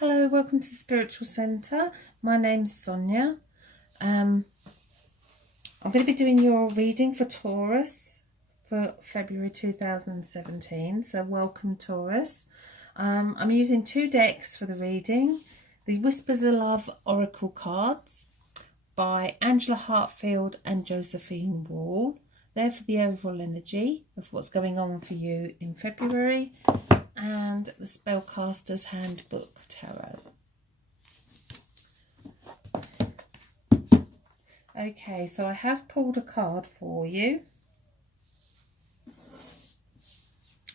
Hello, welcome to the Spiritual Centre. My name's Sonia. I'm going to be doing your reading for Taurus for February 2017. So welcome, Taurus. I'm using two decks for the reading. The Whispers of Love Oracle cards by Angela Hartfield and Josephine Wall. They're for the overall energy of what's going on for you in February. And the Spellcaster's Handbook Tarot. Okay, so I have pulled a card for you.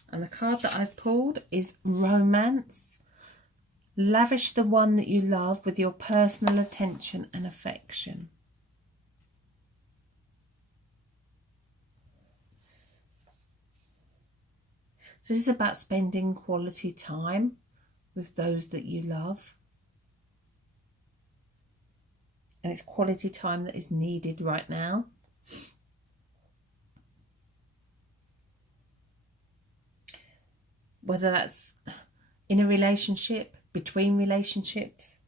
And the card that I've pulled is Romance. Lavish the one that you love with your personal attention and affection. So this is about spending quality time with those that you love. And it's quality time that is needed right now. Whether that's in a relationship, between relationships.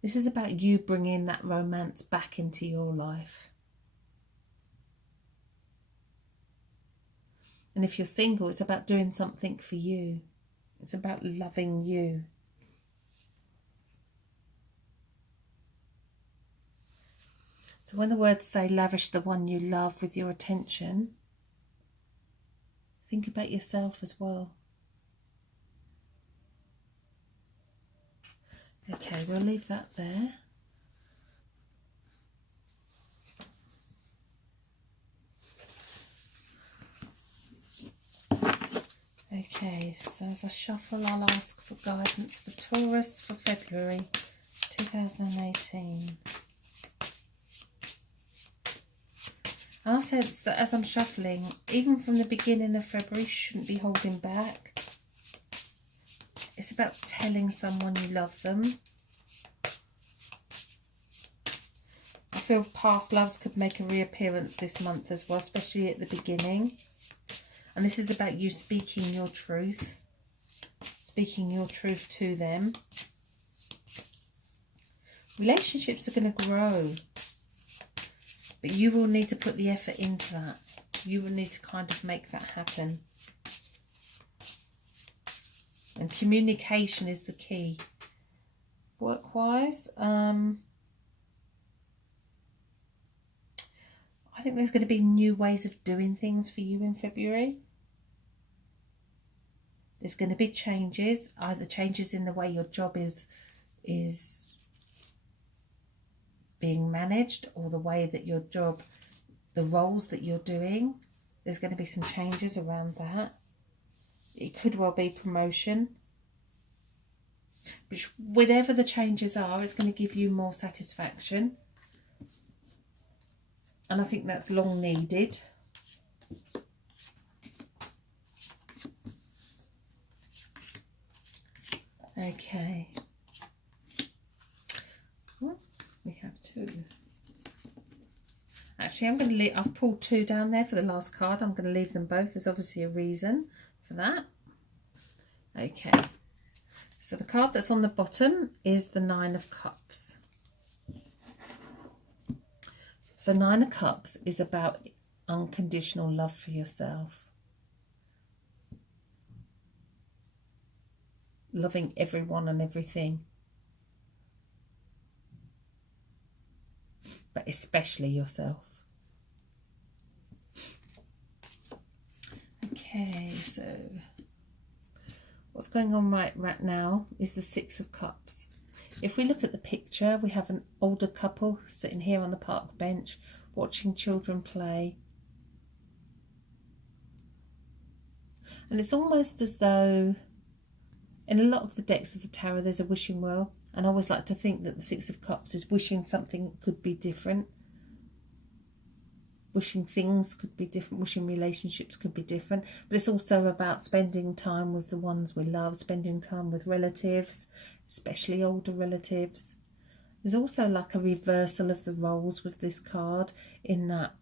This is about you bringing that romance back into your life. And if you're single, it's about doing something for you. It's about loving you. So when the words say lavish the one you love with your attention, think about yourself as well. Okay, we'll leave that there. Okay, so as I shuffle, I'll ask for guidance for Taurus for February 2018. I sense that as I'm shuffling, even from the beginning of February, you shouldn't be holding back. It's about telling someone you love them. I feel past loves could make a reappearance this month as well, especially at the beginning. And this is about you speaking your truth to them. Relationships are going to grow, but you will need to put the effort into that. You will need to kind of make that happen. And communication is the key. Work-wise, I think there's going to be new ways of doing things for you in February. There's going to be changes, either changes in the way your job is being managed, or the way that your job, the roles that you're doing. There's going to be some changes around that. It could well be promotion. But whatever the changes are, it's going to give you more satisfaction. And I think that's long needed. Okay. Well, we have two. Actually, I'm going to leave. I've pulled two down there for the last card. I'm going to leave them both. There's obviously a reason for that. Okay. So the card that's on the bottom is the Nine of Cups. So Nine of Cups is about unconditional love for yourself. Loving everyone and everything. But especially yourself. Okay, so what's going on right now is the Six of Cups. If we look at the picture, we have an older couple sitting here on the park bench watching children play. And it's almost as though in a lot of the decks of the tarot there's a wishing well. And I always like to think that the Six of Cups is wishing something could be different. Wishing things could be different, wishing relationships could be different. But it's also about spending time with the ones we love, spending time with relatives, especially older relatives. There's also like a reversal of the roles with this card, in that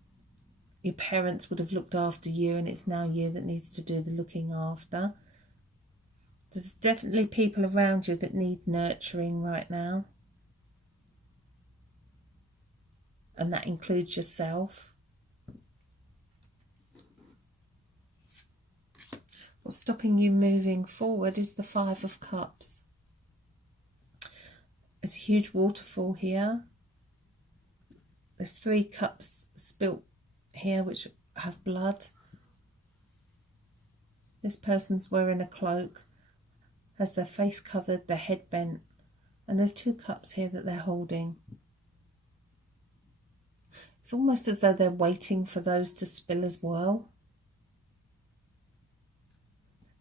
your parents would have looked after you and it's now you that needs to do the looking after. There's definitely people around you that need nurturing right now. And that includes yourself. What's stopping you moving forward is the Five of Cups. There's a huge waterfall here. There's 3 cups spilt here which have blood. This person's wearing a cloak, has their face covered, their head bent, and there's 2 cups here that they're holding. It's almost as though they're waiting for those to spill as well.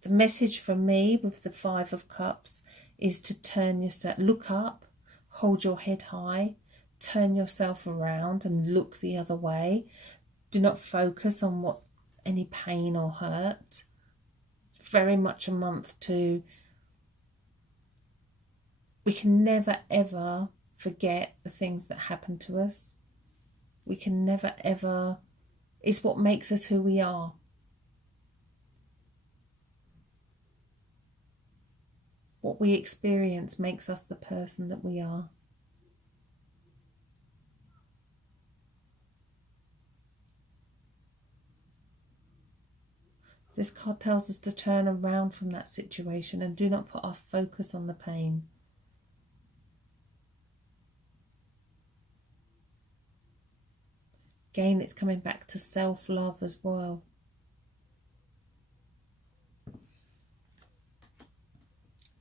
The message from me with the 5 of Cups is to turn yourself, look up, hold your head high, turn yourself around and look the other way. Do not focus on what any pain or hurt. Very much a month to, we can never ever forget the things that happen to us. We can never ever, it's what makes us who we are. What we experience makes us the person that we are. This card tells us to turn around from that situation and do not put our focus on the pain. Again, it's coming back to self-love as well.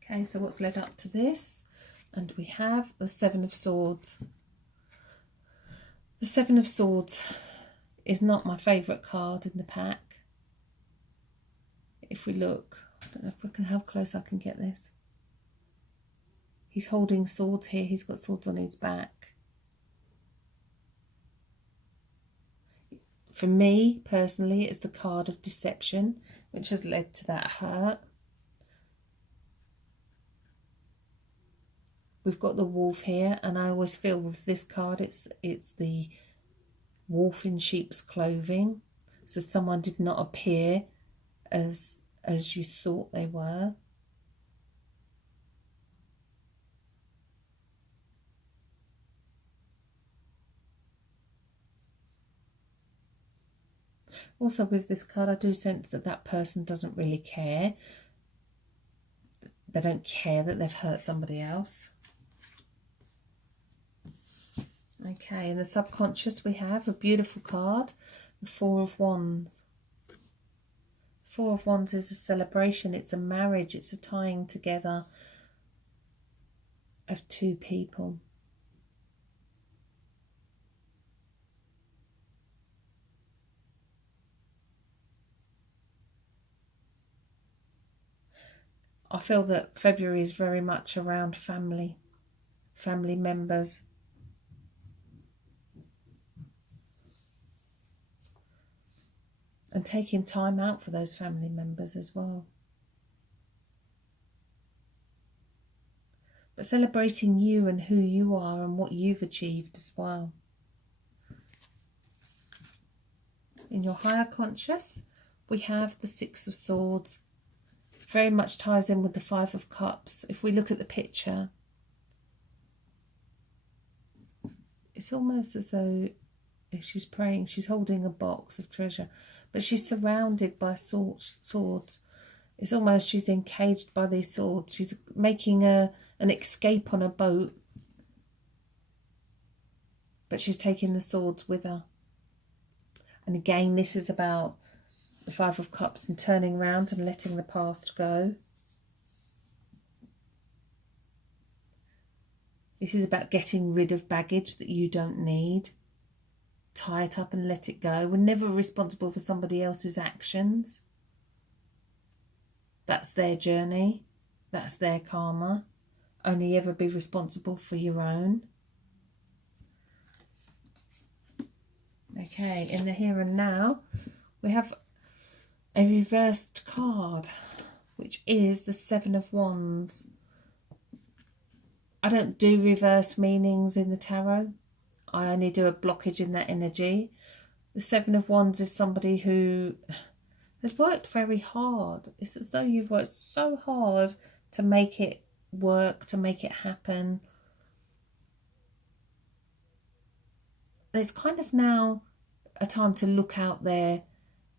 Okay, so what's led up to this? And we have the 7 of Swords. The 7 of Swords is not my favourite card in the pack. If we look, I don't know if we can, how close I can get this. He's holding swords here. He's got swords on his back. For me, personally, it's the card of deception, which has led to that hurt. We've got the wolf here, and I always feel with this card, it's the wolf in sheep's clothing. So someone did not appear as you thought they were. Also with this card, I do sense that that person doesn't really care. They don't care that they've hurt somebody else. Okay, in the subconscious we have a beautiful card, the 4 of Wands. 4 of Wands is a celebration, it's a marriage, it's a tying together of 2 people. I feel that February is very much around family members. And taking time out for those family members as well. But celebrating you and who you are and what you've achieved as well. In your higher conscious, we have the 6 of Swords. Very much ties in with the 5 of Cups. If we look at the picture, it's almost as though if she's praying, she's holding a box of treasure. But she's surrounded by swords. It's almost she's encaged by these swords. She's making an escape on a boat. But she's taking the swords with her. And again, this is about the 5 of Cups and turning around and letting the past go. This is about getting rid of baggage that you don't need. Tie it up and let it go. We're never responsible for somebody else's actions. That's their journey. That's their karma. Only ever be responsible for your own. Okay, in the here and now, we have a reversed card, which is the 7 of Wands. I don't do reversed meanings in the tarot. I only do a blockage in that energy. The 7 of Wands is somebody who, has worked very hard. It's as though you've worked so hard to make it work, to make it happen. And it's kind of now a time to look out there.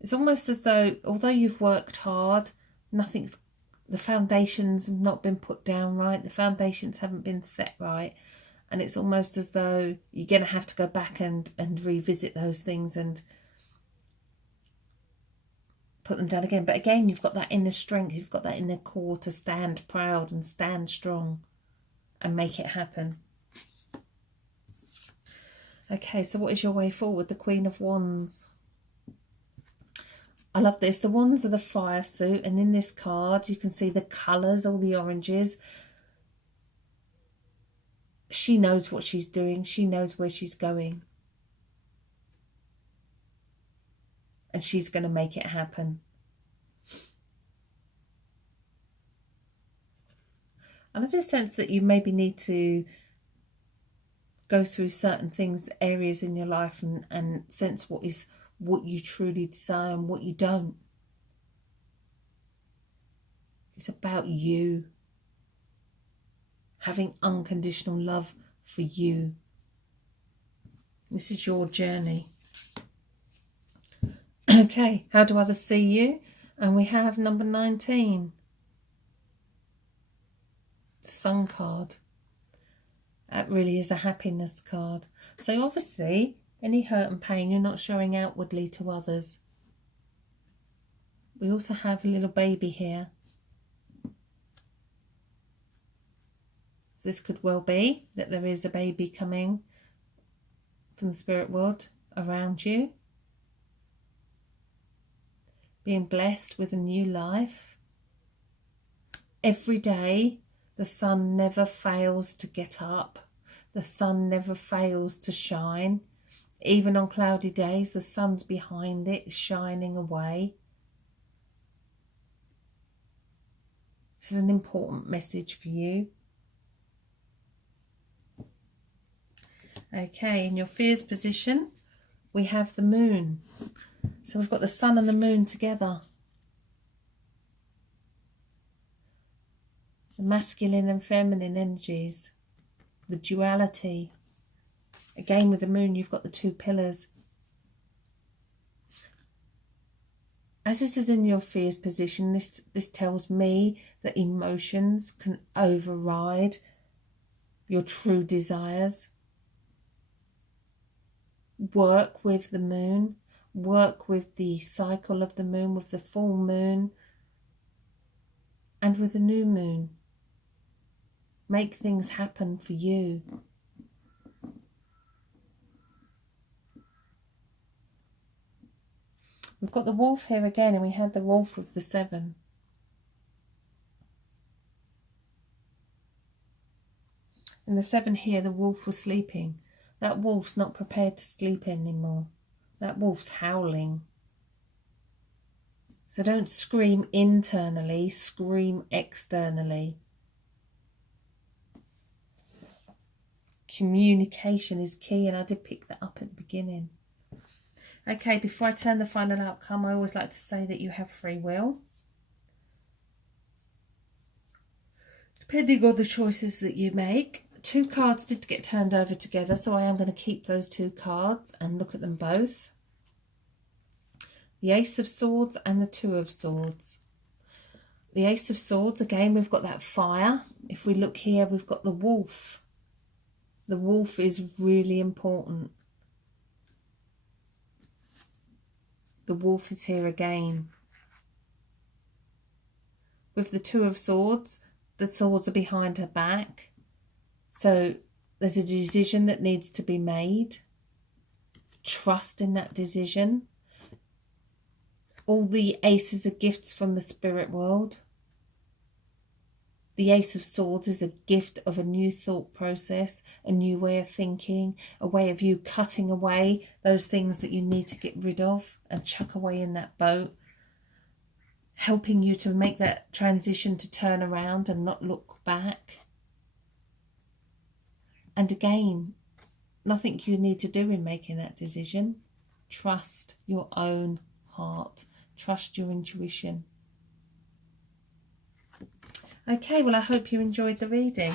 It's almost as though, although you've worked hard, the foundations have not been put down right. The foundations haven't been set right. And it's almost as though you're going to have to go back and revisit those things and put them down again. But again, you've got that inner strength. You've got that inner core to stand proud and stand strong and make it happen. Okay, so what is your way forward? The Queen of Wands. I love this. The wands are the fire suit, and in this card you can see the colours, all the oranges. She knows what she's doing. She knows where she's going. And she's going to make it happen. And I just sense that you maybe need to go through certain things, areas in your life, and sense what you truly desire and what you don't. It's about you. Having unconditional love for you. This is your journey. Okay, how do others see you? And we have number 19. The Sun card. That really is a happiness card. So obviously, any hurt and pain you're not showing outwardly to others. We also have a little baby here. This could well be that there is a baby coming from the spirit world around you. Being blessed with a new life. Every day, the sun never fails to get up. The sun never fails to shine. Even on cloudy days, the sun's behind it, shining away. This is an important message for you. Okay, in your fears position, we have the moon. So we've got the sun and the moon together. The masculine and feminine energies. The duality. Again, with the moon, you've got the two pillars. As this is in your fears position, this tells me that emotions can override your true desires. Work with the moon. Work with the cycle of the moon, with the full moon, and with the new moon. Make things happen for you. We've got the wolf here again, and we had the wolf with the 7. And the 7 here, the wolf was sleeping. That wolf's not prepared to sleep anymore. That wolf's howling. So don't scream internally, scream externally. Communication is key, and I did pick that up at the beginning. Okay, before I turn the final outcome, I always like to say that you have free will. Depending on the choices that you make. 2 cards did get turned over together, so I am going to keep those 2 cards and look at them both. The Ace of Swords and the 2 of Swords. The Ace of Swords, again, we've got that fire. If we look here, we've got the wolf. The wolf is really important. The wolf is here again. With the 2 of Swords, the swords are behind her back. So there's a decision that needs to be made. Trust in that decision. All the aces are gifts from the spirit world. The Ace of Swords is a gift of a new thought process, a new way of thinking, a way of you cutting away those things that you need to get rid of and chuck away in that boat, helping you to make that transition to turn around and not look back. And again, nothing you need to do in making that decision. Trust your own heart. trust your intuition. Okay, well, I hope you enjoyed the reading.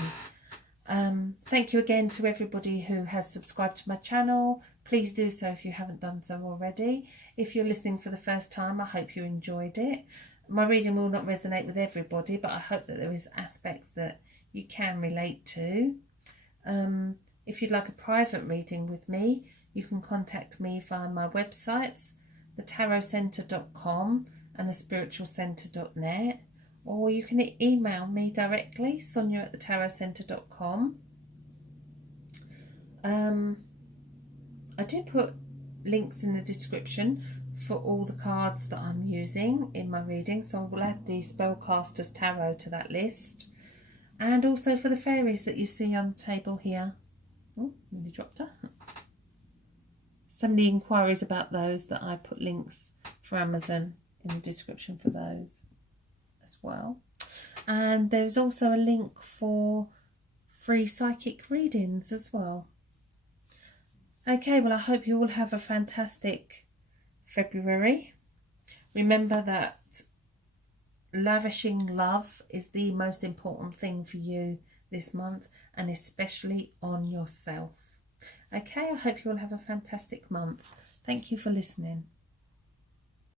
Thank you again to everybody who has subscribed to my channel. Please do so if you haven't done so already. If you're listening for the first time, I hope you enjoyed it. My reading will not resonate with everybody, but I hope that there is aspects that you can relate to. If you'd like a private reading with me, you can contact me via my websites, thetarotcentre.com and thespiritualcentre.net, or you can email me directly, sonia@thetarotcentre.com. I do put links in the description for all the cards that I'm using in my reading, so I will add the Spellcasters Tarot to that list, and also for the fairies that you see on the table here. Oh, nearly dropped her. So many inquiries about those that I put links for Amazon in the description for those as well. And there's also a link for free psychic readings as well. Okay, well, I hope you all have a fantastic February. Remember that lavishing love is the most important thing for you this month, and especially on yourself. Okay, I hope you all have a fantastic month. Thank you for listening.